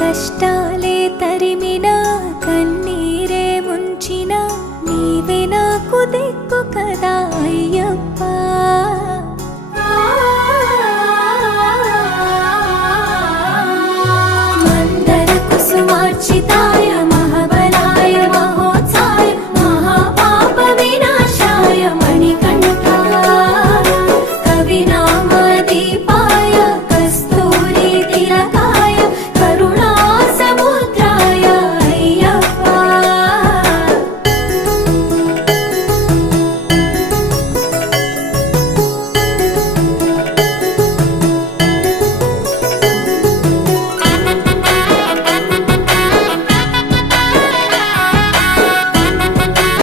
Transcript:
కష్టాలే తరిమినా కన్నీరే ముంచినా నీవే నాకు దిక్కు కదా అయ్యప్ప. మందర కుసుమార్చితాయ